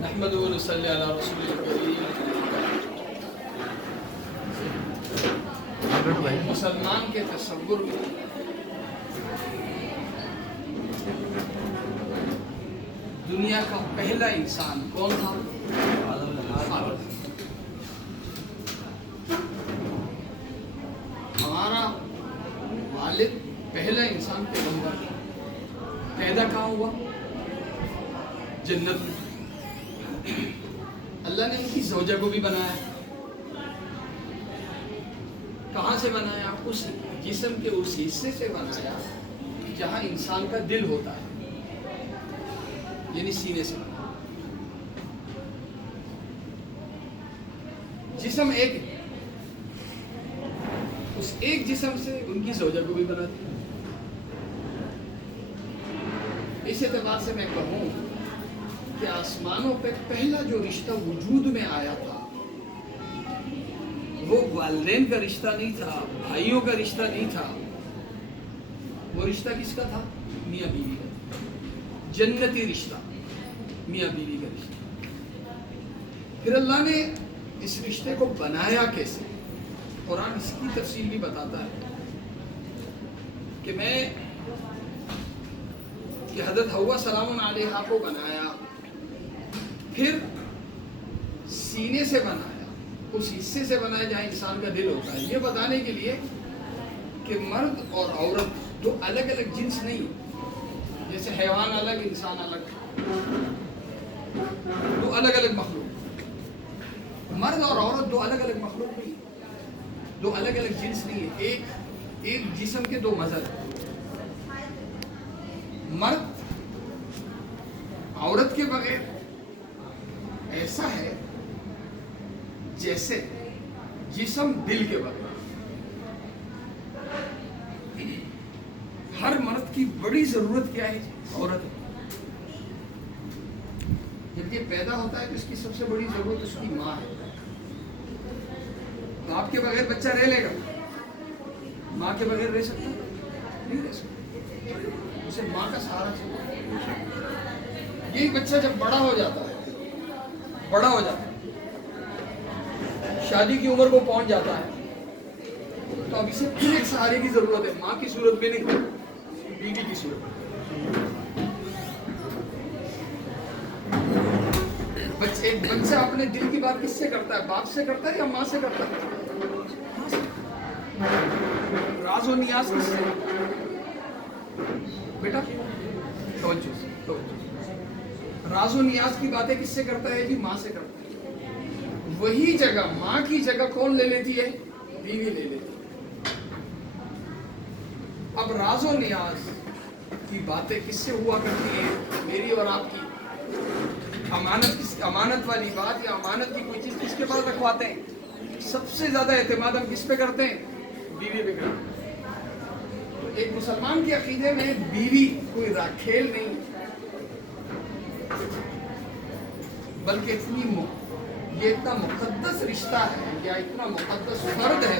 نحمد و نصلی علی رسول الکریم. مسلمان کے تصور میں دنیا کا پہلا انسان کون تھا؟ آدم. ہمارا والد پہلا انسان پیغمبر تھا. پیدا کہاں ہوا؟ جنت میں. اللہ نے ان کی زوجہ کو بھی بنایا. کہاں سے بنایا؟ اس جسم کے اس حصے سے بنایا جہاں انسان کا دل ہوتا ہے، یعنی سینے سے بنایا. جسم ایک ہے، اس ایک جسم سے ان کی زوجہ کو بھی بنا دیا. اس اعتبار سے میں کہوں کہ آسمانوں پہ پہلا جو رشتہ وجود میں آیا تھا وہ والدین کا رشتہ نہیں تھا، بھائیوں کا رشتہ نہیں تھا. وہ رشتہ کس کا تھا؟ میاں بیوی کا. جنتی رشتہ، میاں بیوی کا رشتہ. پھر اللہ نے اس رشتے کو بنایا کیسے؟ قرآن اس کی تفصیل بھی بتاتا ہے کہ حضرت حوا سلام علیہا کو بنایا، پھر سینے سے بنایا، اس حصے سے بنایا جہاں انسان کا دل ہوتا ہے. یہ بتانے کے لیے کہ مرد اور عورت دو الگ الگ جنس نہیں، جیسے حیوان الگ انسان الگ، دو الگ الگ مخلوق. مرد اور عورت دو الگ الگ مخلوق نہیں، دو الگ الگ جنس نہیں ہے. ایک جسم کے دو مظہر. مرد عورت کے بغیر ایسا ہے جیسے جسم دل کے بغیر. ہر مرد کی بڑی ضرورت کیا ہے؟ عورت ہے. جب یہ پیدا ہوتا ہے تو اس کی سب سے بڑی ضرورت اس کی ماں ہے. باپ کے بغیر بچہ رہ لے گا، ماں کے بغیر رہ سکتا نہیں رہ سکتا. اسے ماں کا سہارا چاہیے. یہی بچہ جب بڑا ہو جاتا ہے، شادی کی عمر کو پہنچ جاتا ہے، تو اب اسے پھر ایک سہارے کی ضرورت ہے. ماں کی صورت میں نہیں، بیوی کی صورت میں. ایک بچہ اپنے دل کی بات کس سے کرتا ہے؟ باپ سے کرتا ہے یا ماں سے کرتا ہے؟ راز و نیاز کس سے؟ بیٹا توجہ. راز و نیاز کی باتیں کس سے کرتا ہے؟ جی ماں سے کرتا ہے. وہی جگہ، ماں کی جگہ کون لے لیتی ہے؟ بیوی لے لیتی ہے. اب راز و نیاز کی باتیں کس سے ہوا کرتی ہیں؟ میری اور آپ کی. امانت والی بات یا امانت کی کوئی چیز کس کے پاس رکھواتے ہیں؟ سب سے زیادہ اعتماد ہم کس پہ کرتے ہیں؟ بیوی پہ کرتے ہیں. تو ایک مسلمان کے عقیدے میں بیوی کوئی راکھیل نہیں، بلکہ یہ اتنا مقدس رشتہ ہے یا اتنا مقدس فرد ہے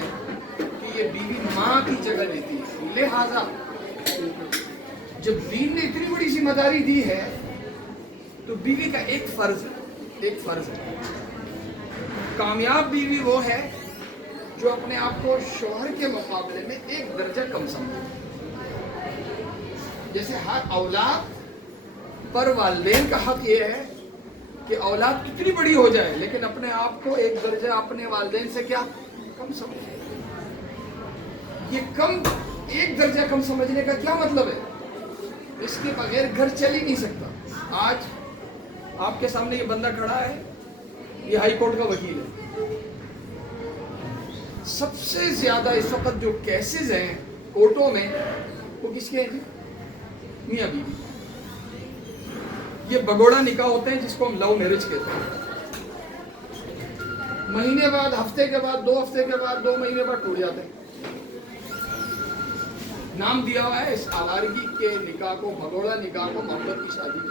کہ یہ بیوی ماں کی جگہ لیتی ہے. لہذا جب دین نے اتنی بڑی ذمہ داری دی ہے تو بیوی کا ایک فرض ہے. کامیاب بیوی وہ ہے جو اپنے آپ کو شوہر کے مقابلے میں ایک درجہ کم سمجھے. جیسے ہر اولاد پر والدین کا حق یہ ہے کہ اولاد کتنی بڑی ہو جائے لیکن اپنے آپ کو ایک درجہ اپنے والدین سے کیا کم سمجھے. یہ ایک درجہ کم سمجھنے کا کیا مطلب ہے؟ اس کے بغیر گھر چل ہی نہیں سکتا. آج آپ کے سامنے یہ بندہ کھڑا ہے، یہ ہائی کورٹ کا وکیل ہے. سب سے زیادہ اس وقت جو کیسز ہیں کورٹوں میں وہ کس کے ہیں؟ میاں بیوی. یہ بگوڑا نکاح ہوتے ہیں جس کو ہم لو میرج کہتے ہیں. مہینے بعد، ہفتے کے بعد، 2 ہفتے کے بعد، 2 مہینے بعد ٹوٹ جاتے ہیں. نام دیا ہوا ہے اس آوارگی کے نکاح کو، بھگوڑا نکاح کو، محبت کی شادی کو.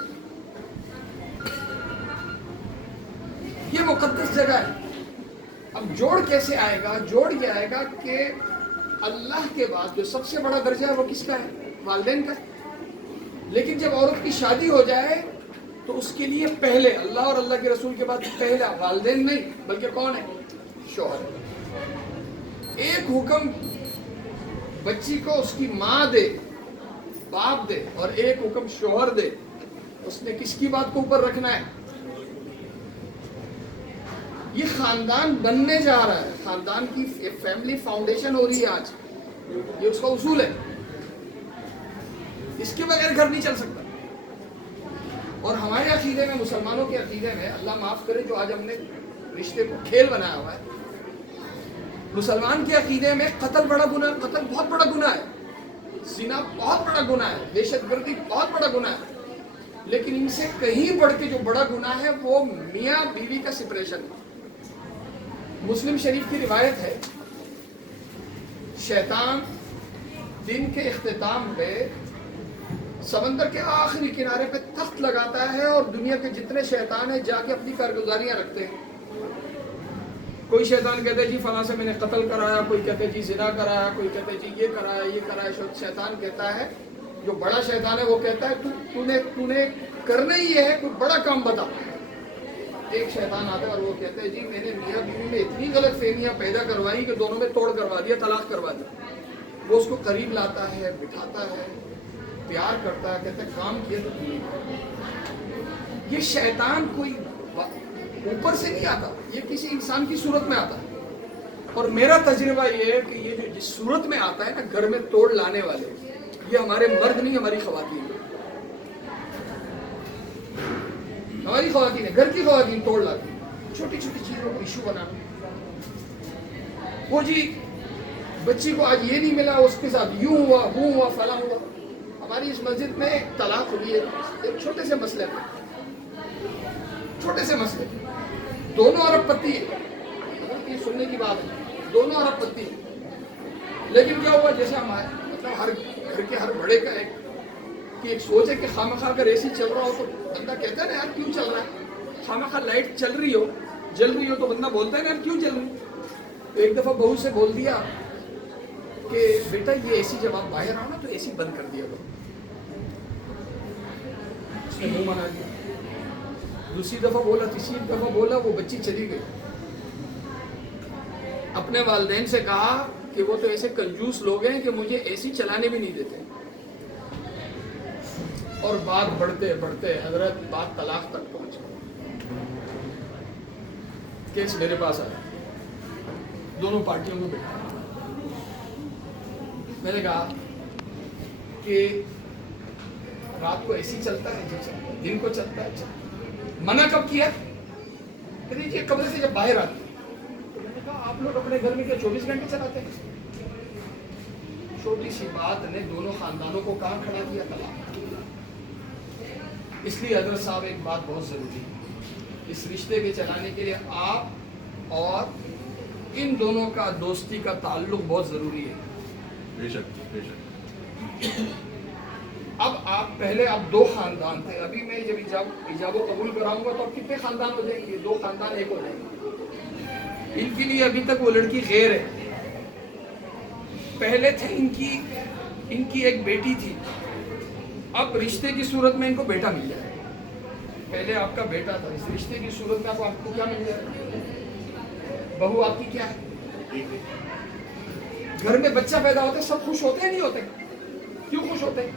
یہ مقدس جگہ ہے. اب جوڑ کیسے آئے گا؟ جوڑ یہ آئے گا کہ اللہ کے بعد جو سب سے بڑا درجہ ہے وہ کس کا ہے؟ والدین کا. لیکن جب عورت کی شادی ہو جائے تو اس کے لیے پہلے اللہ اور اللہ کے رسول کے بعد پہلا والدین نہیں بلکہ کون ہے؟ شوہر. ایک حکم بچی کو اس کی ماں دے، باپ دے، اور ایک حکم شوہر دے. اس نے کس کی بات کو اوپر رکھنا ہے؟ یہ خاندان بننے جا رہا ہے، خاندان کی فیملی فاؤنڈیشن ہو رہی ہے آج. یہ اس کا اصول ہے، اس کے بغیر گھر نہیں چل سکتا. اور ہمارے عقیدے میں، مسلمانوں کے عقیدے میں، اللہ معاف کرے جو آج ہم نے رشتے کو کھیل بنایا ہوا ہے، مسلمان کے عقیدے میں قتل بڑا گناہ، قتل بہت بڑا گناہ ہے، زنا بہت بڑا گناہ ہے، دہشت گردی بہت بڑا گناہ ہے. لیکن ان سے کہیں بڑھ کے جو بڑا گناہ ہے وہ میاں بیوی کا سپریشن ہے. مسلم شریف کی روایت ہے، شیطان دن کے اختتام پہ سمندر کے آخری کنارے پہ تخت لگاتا ہے اور دنیا کے جتنے شیطان ہیں جا کے اپنی کارگزاریاں رکھتے ہیں. کوئی شیطان کہتے جی فلاں سے میں نے قتل کرایا، کوئی کہتے جی زنا کرایا، کوئی کہتے جی یہ کرایا یہ کرایا. شیطان کہتا ہے، جو بڑا شیطان ہے وہ کہتا ہے تو نے کرنا ہی یہ ہے، کوئی بڑا کام بتا. ایک شیطان آتا ہے اور وہ کہتا ہے جی میں نے میاں بیوی میں اتنی غلط فہمیاں پیدا کروائی کہ دونوں میں توڑ کروا دیا، طلاق کروا دیا. وہ اس کو قریب لاتا ہے، بٹھاتا ہے، پیار کرتا ہے، کہتا ہے کام کیا تو نہیں. یہ شیطان کوئی اوپر سے نہیں آتا، یہ کسی انسان کی صورت میں آتا ہے. اور میرا تجربہ یہ ہے کہ یہ جو جس صورت میں آتا ہے نا، گھر میں توڑ لانے والے، یہ ہمارے مرد نہیں، ہماری خواتین ہیں. ہماری خواتین ہیں، گھر کی خواتین توڑ لاتی ہیں، چھوٹی چھوٹی چیزوں کو ایشو بنانا. وہ جی بچی کو آج یہ نہیں ملا، اس کے ساتھ یوں ہوا وہ ہوا فلاں ہوا. ہماری اس مسجد میں ایک طلاق ہوئی ہے ایک چھوٹے سے مسئلے پہ، چھوٹے سے مسئلے پہ. دونوں ارب پتی ہے، یہ سننے کی بات ہے، دونوں ارب پتی ہے. لیکن کیا ہوا، جیسے ہمارے مطلب ہر گھر کے ہر بڑے کا ایک سوچ ہے کہ خواہ اگر اے سی چل رہا ہو تو بندہ کہتا ہے نا یار کیوں چل رہا ہے. خواہ لائٹ چل رہی ہو جل رہی ہو تو بندہ بولتا ہے نا یار کیوں چل رہی. تو ایک دفعہ بہو سے بول دیا کہ بیٹا یہ اے سی جب آپ باہر آؤ نا تو اے سی بند کر دیا کرو. اس نے منہ بنا دیا. دوسری دفعہ بولا، تیسری دفعہ بولا، وہ بچی چلی گئی. اپنے والدین سے کہا کہ وہ تو ایسے کنجوس لوگ ہیں کہ مجھے اے سی چلانے بھی نہیں دیتے. اور بات بڑھتے بڑھتے حضرت بات طلاق تک پہنچ گئی. کیس میرے پاس آیا، دونوں پارٹیوں کو بٹھایا. میں نے کہا کہ رات کو اے سی چلتا ہے، جی چلتا ہے. دن کو چلتا ہے، چلتا ہے. منع کب کیا؟ کہتے جی کمرے سے جب باہر آتے. تو میں نے کہا آپ لوگ اپنے گھر میں کیا 24 گھنٹے چلاتے ہیں؟ چھوٹی سی بات نے دونوں خاندانوں کو کہاں کھڑا کیا؟ طلاق. اس لیے حضرت صاحب ایک بات بہت ضروری ہے، اس رشتے کے چلانے کے لیے آپ اور ان دونوں کا دوستی کا تعلق بہت ضروری ہے. بے شک بے شک. اب آپ پہلے آپ 2 خاندان تھے، ابھی میں جب ایجاب و قبول کراؤں گا تو اب کتنے خاندان ہو جائیں گے؟ 2 خاندان ایک ہو جائیں گے. ان کے لیے ابھی تک وہ لڑکی غیر ہے. پہلے تھے ان کی ایک بیٹی تھی، اب رشتے کی صورت میں ان کو بیٹا مل جائے. پہلے آپ کا بیٹا تھا، اس رشتے کی صورت میں آپ کو کیا مل جائے؟ بہو آپ کی کیا ہے؟ گھر میں بچہ پیدا ہوتا ہے سب خوش ہوتے ہیں نہیں ہوتے؟ کیوں خوش ہوتے ہیں؟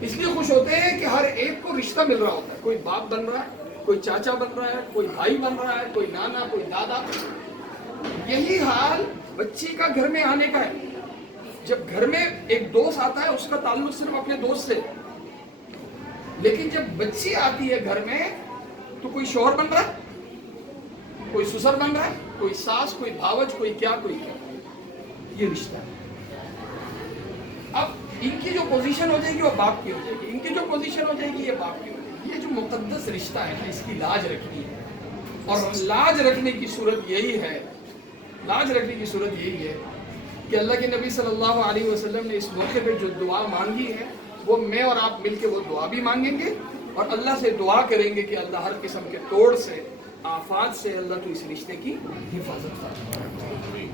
اس لیے خوش ہوتے ہیں کہ ہر ایک کو رشتہ مل رہا ہوتا ہے. کوئی باپ بن رہا ہے، کوئی چاچا بن رہا ہے، کوئی بھائی بن رہا ہے، کوئی نانا، کوئی دادا. یہی حال بچی کا گھر میں آنے کا ہے. جب گھر میں ایک دوست آتا ہے اس کا تعلق صرف اپنے دوست سے، لیکن جب بچی آتی ہے گھر میں تو کوئی شوہر بن رہا ہے، کوئی سسر بن رہا ہے، کوئی ساس، کوئی بھاوج، کوئی کیا کوئی کیا. یہ رشتہ ہے. اب ان کی جو پوزیشن ہو جائے گی وہ باپ کی ہو جائے گی، ان کی جو پوزیشن ہو جائے گی یہ باپ کی ہو جائے گی. یہ جو مقدس رشتہ ہے نا، اس کی لاج رکھنی ہے. اور لاج رکھنے کی صورت یہی ہے، لاج رکھنے کی صورت یہی ہے کہ اللہ کے نبی صلی اللہ علیہ وسلم نے اس موقع پہ جو دعا مانگی ہے وہ میں اور آپ مل کے وہ دعا بھی مانگیں گے اور اللہ سے دعا کریں گے کہ اللہ ہر قسم کے توڑ سے، آفات سے اللہ تو اس رشتے کی حفاظت فرما.